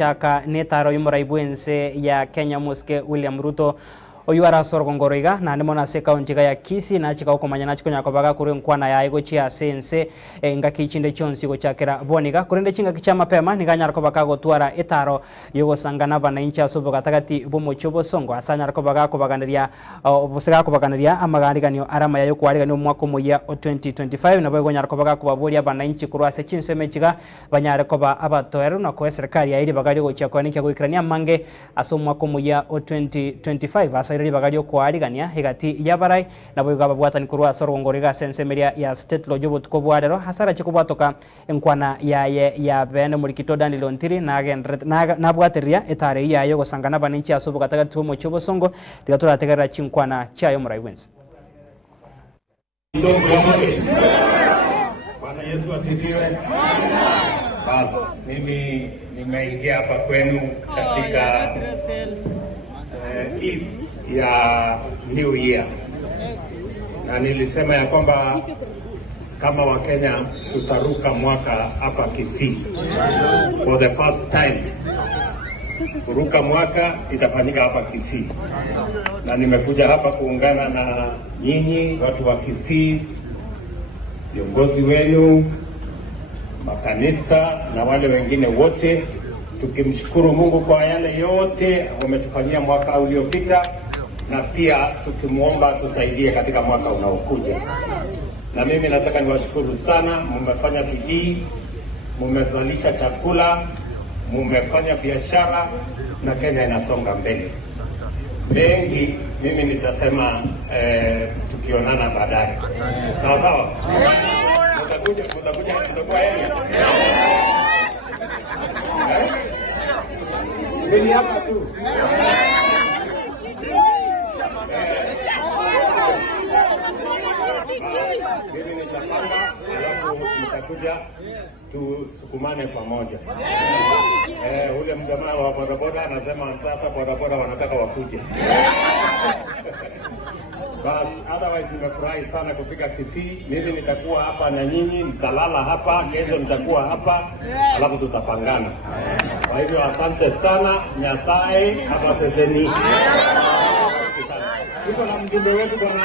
chaka netaro yumuraibwense ya Kenya Muske William Ruto oyuara sorgongoriga na ndimona se county ya Kisii na chika ukomanya na chikonya kobaga kuri nkwana ya igo chia sense ngaki chinde chonsi go chakera boniga kurinde chinga kichama pema niganya kobaga gotwara etaro yogo sangana bananchi asubo gatagati bomochobo songo asanya kobaga kobagandia obusega kobagandia amagandiganio arama yayo kwariganio mwako moya 2025 na bogo nyara kobaga kubaboria bananchi kurwase chinseme chiga banyare koba abatoero na ko serikali ya iri bagari go chakoni kya goikrania mange aso mwako moya 2025 asa bagario kwarigania higati yabarai na boyuga babwatani kurwa sorongoriga sensemeria ya state lojobo tukobwarero hasara chikubatoka enkwana ya bene mulikito dani lontiri na bwateria etare yayo gosangana baninchi asubu katagatu mu chobo songo tigatura tegera chinkwana chayo muraiwense. Bwana Yesu asifiwe. Bas, mimi nimeingia hapa kwenu katika eve ya New Year, na nilisema ya kwamba kama Wakenya tutaruka mwaka hapa Kisii for the first time. Kuruka mwaka itafanyika hapa Kisii, na nimekuja hapa kuungana na nyinyi watu wa Kisii, viongozi wenu, makanisa na wale wengine wote, tukimshukuru Mungu kwa yale yote umetufanyia mwaka uliopita, na pia tukimuomba tusaidie katika mwaka unaokuja. Na mimi nataka niwashukuru sana, mmefanya bidii, mmezalisha chakula, mmefanya biashara na Kenya inasonga mbele. Mengi mimi nitasema tukionana baadaye. Sawa sawa? Mtakuja kwa yeye. Mimi hapa tu. Mimi nitapanga, alafu mtakuja tusukumane pamoja. Ule mjamaa wa bodaboda anasema anataka bodaboda wanataka wakuje. Bas, otherwise nimefurahi sana kufika Kisii. Mimi nitakuwa hapa na nyinyi, mtalala hapa, kesho nitakuwa hapa, alafu tutapangana. Kwa hivyo asante sana, Nyasaye hapa seseni. Tuko na mjumbe wetu bwana